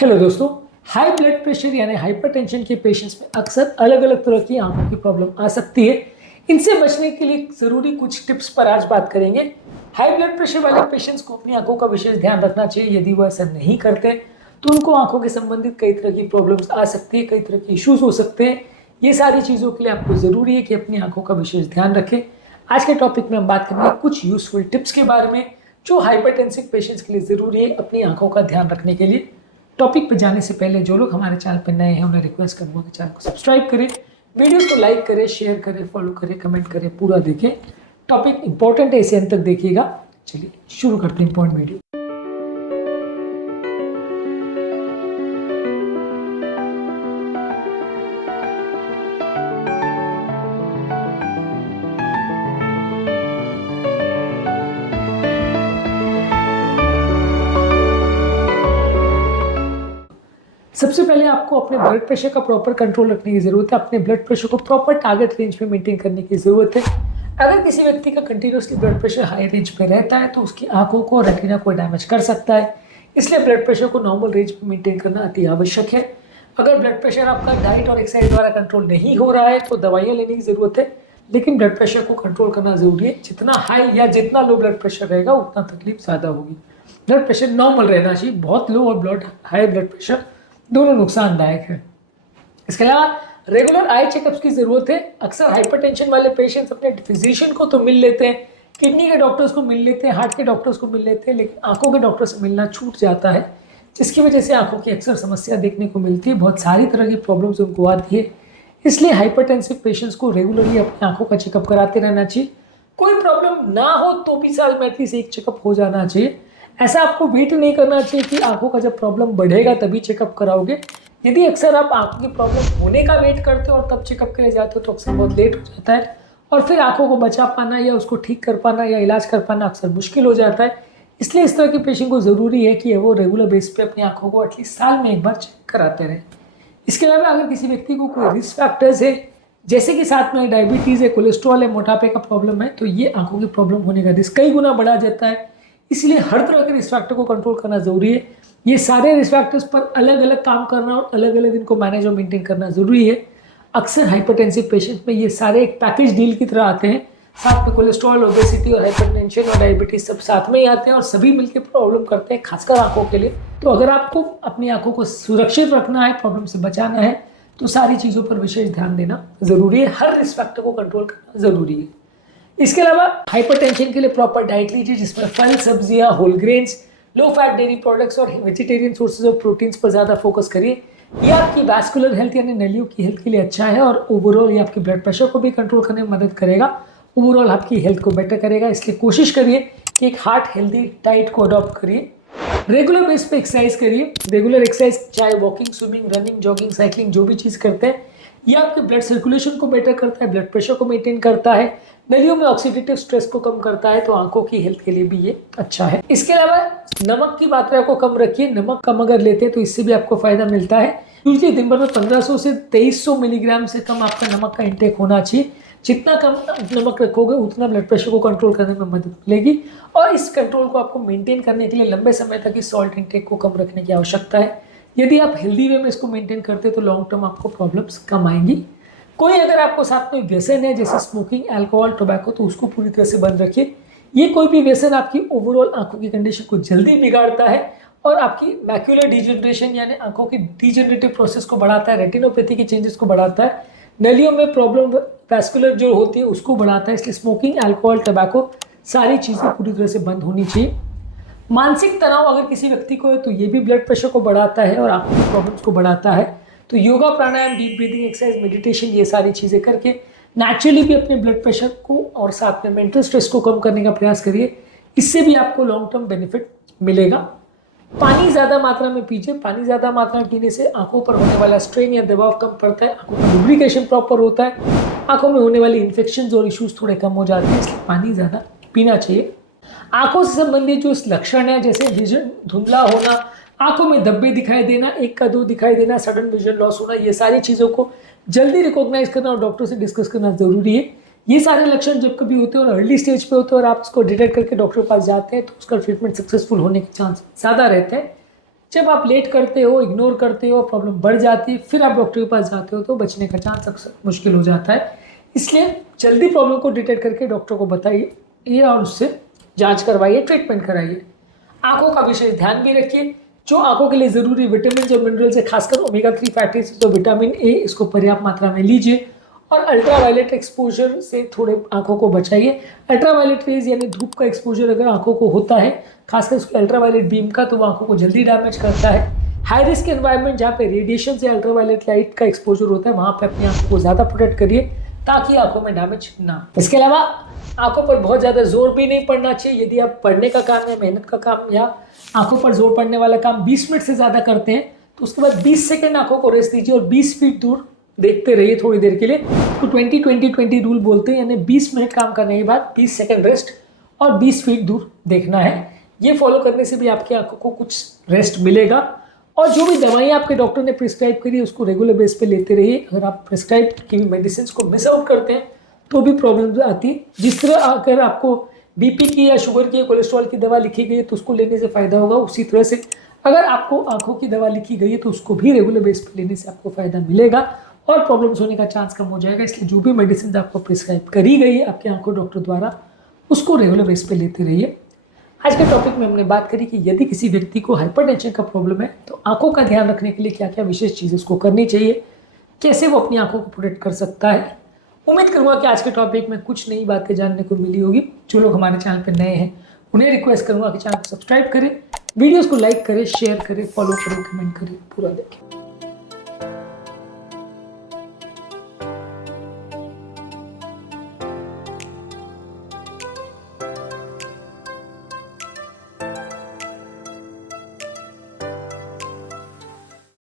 Hello दोस्तों। High blood pressure यानी hypertension के पेशेंट्स में अक्सर अलग अलग तरह की आंखों की प्रॉब्लम आ सकती है। इनसे बचने के लिए ज़रूरी कुछ टिप्स पर आज बात करेंगे। हाई ब्लड प्रेशर वाले पेशेंट्स को अपनी आंखों का विशेष ध्यान रखना चाहिए। यदि वो ऐसा नहीं करते तो उनको आंखों के संबंधित कई तरह की प्रॉब्लम्स आ सकती है, कई तरह के इश्यूज हो सकते हैं। ये सारी चीज़ों के लिए आपको ज़रूरी है कि अपनी आंखों का विशेष ध्यान रखें। आज के टॉपिक में हम बात करेंगे कुछ यूजफुल टिप्स के बारे में जो हाइपरटेंसिव पेशेंट्स के लिए ज़रूरी है अपनी आंखों का ध्यान रखने के लिए। टॉपिक पर जाने से पहले जो लोग हमारे चैनल पर नए हैं उन्हें रिक्वेस्ट करूंगा कि चैनल को सब्सक्राइब करें, वीडियोस को लाइक करें, शेयर करें, फॉलो करें, कमेंट करें, पूरा देखें। टॉपिक इंपॉर्टेंट है, इसे अंत तक देखिएगा। चलिए शुरू करते हैं इंपॉर्टेंट वीडियो। सबसे पहले आपको अपने ब्लड प्रेशर का प्रॉपर कंट्रोल रखने की ज़रूरत है। अपने ब्लड प्रेशर को प्रॉपर टारगेट रेंज में मेंटेन करने की ज़रूरत है। अगर किसी व्यक्ति का continuously blood pressure high range पे रहता है तो उसकी आंखों को, रेटिना को डैमेज कर सकता है। इसलिए ब्लड प्रेशर को नॉर्मल रेंज में मेंटेन करना अति आवश्यक है। अगर ब्लड प्रेशर आपका डाइट और एक्सरसाइज द्वारा कंट्रोल नहीं हो रहा है तो दवाइयाँ लेने की ज़रूरत है, लेकिन ब्लड प्रेशर को कंट्रोल करना ज़रूरी है। जितना हाई या जितना लो ब्लड प्रेशर रहेगा उतना तकलीफ ज़्यादा होगी। ब्लड प्रेशर नॉर्मल रहना चाहिए। बहुत लो और हाई ब्लड प्रेशर दोनों नुकसानदायक है। इसके अलावा रेगुलर आई चेकअप्स की ज़रूरत है। अक्सर हाइपरटेंशन वाले पेशेंट्स अपने फिजिशियन को तो मिल लेते हैं, किडनी के डॉक्टर्स को मिल लेते हैं, हार्ट के डॉक्टर्स को मिल लेते हैं, लेकिन आंखों के डॉक्टर से मिलना छूट जाता है, जिसकी वजह से आंखों की अक्सर समस्या देखने को मिलती है। बहुत सारी तरह की प्रॉब्लम्स उनको आती है। इसलिए हाइपरटेंसिव पेशेंट्स को रेगुलरली अपनी आंखों का चेकअप कराते रहना चाहिए। कोई प्रॉब्लम ना हो तो भी साल में एटलीस्ट एक चेकअप हो जाना चाहिए। ऐसा आपको वेट नहीं करना चाहिए कि आंखों का जब प्रॉब्लम बढ़ेगा तभी चेकअप कराओगे। यदि अक्सर आप आंखों की प्रॉब्लम होने का वेट करते हो और तब चेकअप के लिए जाते हो तो अक्सर बहुत लेट हो जाता है और फिर आंखों को बचा पाना या उसको ठीक कर पाना या इलाज कर पाना अक्सर मुश्किल हो जाता है। इसलिए इस तरह के पेशेंट को ज़रूरी है कि वो रेगुलर बेस पे अपनी आंखों को एटलीस्ट साल में एक बार चेक कराते रहें। इसके अलावा अगर किसी व्यक्ति को कोई रिस्क फैक्टर्स है, जैसे कि साथ में डायबिटीज़ है, कोलेस्ट्रॉल है, मोटापे का प्रॉब्लम है, तो ये आंखों की प्रॉब्लम होने का रिस्क कई गुना बढ़ा जाता है। इसलिए हर तरह के रिस्क फैक्टर को कंट्रोल करना ज़रूरी है। ये सारे रिस्क फैक्टर्स पर अलग अलग काम करना और अलग अलग इनको मैनेज और मेंटेन करना ज़रूरी है। अक्सर हाइपरटेंसिव पेशेंट में ये सारे एक पैकेज डील की तरह आते हैं। साथ में कोलेस्ट्रॉल, ओबेसिटी और हाइपरटेंशन और डायबिटीज सब साथ में ही आते हैं और सभी मिलकर प्रॉब्लम करते हैं, खासकर आंखों के लिए। तो अगर आपको अपनी आंखों को सुरक्षित रखना है, प्रॉब्लम से बचाना है, तो सारी चीज़ों पर विशेष ध्यान देना ज़रूरी है। हर रिस्क फैक्टर को कंट्रोल करना ज़रूरी है। इसके अलावा हाइपरटेंशन के लिए प्रॉपर डाइट लीजिए, जिसमें फल, सब्जियां, whole grains, low fat dairy products और वेजिटेरियन सोर्सेज ऑफ प्रोटीन्स पर ज़्यादा फोकस करिए। ये आपकी वैस्कुलर हेल्थ यानी नलियों की हेल्थ के लिए अच्छा है और ओवरऑल ये आपके ब्लड प्रेशर को भी कंट्रोल करने में मदद करेगा। ओवरऑल आपकी हेल्थ को बेटर करेगा। इसलिए कोशिश करिए कि एक हार्ट हेल्दी डाइट को अडॉप्ट करिए। रेगुलर बेस पे एक्सरसाइज करिए। रेगुलर एक्सरसाइज चाहे walking, swimming, running, jogging, cycling, जो भी चीज़ करते हैं, ये आपके ब्लड सर्कुलेशन को बेटर करता है, ब्लड प्रेशर को मेंटेन करता है, नलियों में ऑक्सीडेटिव स्ट्रेस को कम करता है, तो आंखों की हेल्थ के लिए भी ये अच्छा है। इसके अलावा नमक की मात्रा को कम रखिए। नमक कम अगर लेते हैं तो इससे भी आपको फायदा मिलता है। यूजली दिन भर में 1500 से 2300 मिलीग्राम से कम आपका नमक का इंटेक होना चाहिए। जितना कम नमक रखोगे उतना ब्लड प्रेशर को कंट्रोल करने में मदद मिलेगी और इस कंट्रोल को आपको मेंटेन करने के लिए लंबे समय तक इस सॉल्ट इंटेक को कम रखने की आवश्यकता है। यदि आप हेल्दी वे में इसको मेंटेन करते हैं तो लॉन्ग टर्म आपको प्रॉब्लम्स कम आएंगी। कोई अगर आपको साथ में व्यसन है जैसे स्मोकिंग, अल्कोहल, टोबैको, तो उसको पूरी तरह से बंद रखिए। ये कोई भी व्यसन आपकी ओवरऑल आंखों की कंडीशन को जल्दी बिगाड़ता है और आपकी मैक्यूलर डिजनरेशन यानी आंखों की डिजनरेटिव प्रोसेस को बढ़ाता है, रेटिनोपैथी के चेंजेस को बढ़ाता है, नलियों में प्रॉब्लम वैस्कुलर जो होती है उसको बढ़ाता है। इसलिए स्मोकिंग, अल्कोहल, टोबैको सारी चीज़ें पूरी तरह से बंद होनी चाहिए। मानसिक तनाव अगर किसी व्यक्ति को है तो ये भी ब्लड प्रेशर को बढ़ाता है और आंखों की प्रॉब्लम्स को बढ़ाता है। तो योगा, प्राणायाम, डीप ब्रीदिंग एक्सरसाइज, मेडिटेशन, ये सारी चीज़ें करके नेचुरली भी अपने ब्लड प्रेशर को और साथ में मेंटल स्ट्रेस को कम करने का प्रयास करिए। इससे भी आपको लॉन्ग टर्म बेनिफिट मिलेगा। पानी ज़्यादा मात्रा में पीजिए। पानी ज़्यादा मात्रा में पीने से आंखों पर होने वाला स्ट्रेन या दबाव कम पड़ता है, आंखों का लुब्रिकेशन प्रॉपर होता है, आंखों में होने वाली इन्फेक्शन और इश्यूज थोड़े कम हो जाते हैं। इसलिए पानी ज़्यादा पीना चाहिए। आंखों से संबंधित जो लक्षण है जैसे विजन धुंधला होना, आंखों में धब्बे दिखाई देना, एक का दो दिखाई देना, सडन विजन लॉस होना, ये सारी चीज़ों को जल्दी रिकॉग्नाइज करना और डॉक्टर से डिस्कस करना जरूरी है। ये सारे लक्षण जब कभी होते हैं और अर्ली स्टेज पे होते हैं और आप इसको डिटेक्ट करके डॉक्टर के पास जाते हैं तो उसका ट्रीटमेंट सक्सेसफुल होने के चांस ज़्यादा रहते हैं। जब आप लेट करते हो, इग्नोर करते हो, प्रॉब्लम बढ़ जाती है, फिर आप डॉक्टर के पास जाते हो तो बचने का चांस अक्सर मुश्किल हो जाता है। इसलिए जल्दी प्रॉब्लम को डिटेक्ट करके डॉक्टर को बताइए और उससे जांच करवाइए, ट्रीटमेंट कराइए। आंखों का विशेष ध्यान भी रखिए। जो आंखों के लिए जरूरी विटामिन और मिनरल्स है, खासकर ओमेगा 3 फैटी एसिड्स और विटामिन ए, इसको पर्याप्त मात्रा में लीजिए और अल्ट्रावायलेट एक्सपोजर से थोड़े आंखों को बचाइए। अल्ट्रावायलेट रेज यानी धूप का एक्सपोजर अगर आंखों को होता है, खासकर उसके अल्ट्रावायलेट बीम का, तो वो आंखों को जल्दी डैमेज करता है। हाई रिस्क एनवायरनमेंट जहाँ पे रेडिएशन से अल्ट्रावायलेट लाइट का एक्सपोजर होता है, वहाँ पे अपनी आंखों को ज़्यादा प्रोटेक्ट करिए ताकि आंखों में डैमेज ना हो। इसके अलावा आंखों पर बहुत ज़्यादा जोर भी नहीं पड़ना चाहिए। यदि आप पढ़ने का काम या मेहनत का काम या आंखों पर जोर पड़ने वाला काम 20 मिनट से ज़्यादा करते हैं तो उसके बाद 20 सेकेंड आंखों को रेस्ट दीजिए और 20 फीट दूर देखते रहिए थोड़ी देर के लिए। तो 20-20-20 रूल बोलते हैं, यानी 20 मिनट काम करने के बाद 20 सेकेंड रेस्ट और 20 फीट दूर देखना है। ये फॉलो करने से भी आपकी आंखों को कुछ रेस्ट मिलेगा। और जो भी दवाइयाँ आपके डॉक्टर ने प्रिस्क्राइब करी है उसको रेगुलर बेस पे लेते रहिए। अगर आप प्रिस्क्राइब की मेडिसिन को मिस आउट करते हैं तो भी प्रॉब्लम आती है। जिस तरह अगर आपको बीपी की या शुगर की या कोलेस्ट्रॉल की दवा लिखी गई है तो उसको लेने से फायदा होगा, उसी तरह से अगर आपको आंखों की दवा लिखी गई है तो उसको भी रेगुलर बेस पे लेने से आपको फायदा मिलेगा और प्रॉब्लम्स होने का चांस कम हो जाएगा। इसलिए जो भी मेडिसिन आपको प्रिस्क्राइब करी गई है आपके आंखों डॉक्टर द्वारा, उसको रेगुलर बेस पे लेते रहिए। आज के टॉपिक में हमने बात करी कि यदि किसी व्यक्ति को हाइपरटेंशन का प्रॉब्लम है तो आंखों का ध्यान रखने के लिए क्या क्या विशेष चीज़ें उसको करनी चाहिए, कैसे वो अपनी आंखों को प्रोटेक्ट कर सकता है। उम्मीद करूंगा कि आज के टॉपिक में कुछ नई बातें जानने को मिली होगी। जो लोग हमारे चैनल पर नए हैं उन्हें रिक्वेस्ट करूंगा कि चैनल को सब्सक्राइब करें, वीडियोस को लाइक करें, शेयर करें, फॉलो करें, कमेंट करें, पूरा देखें।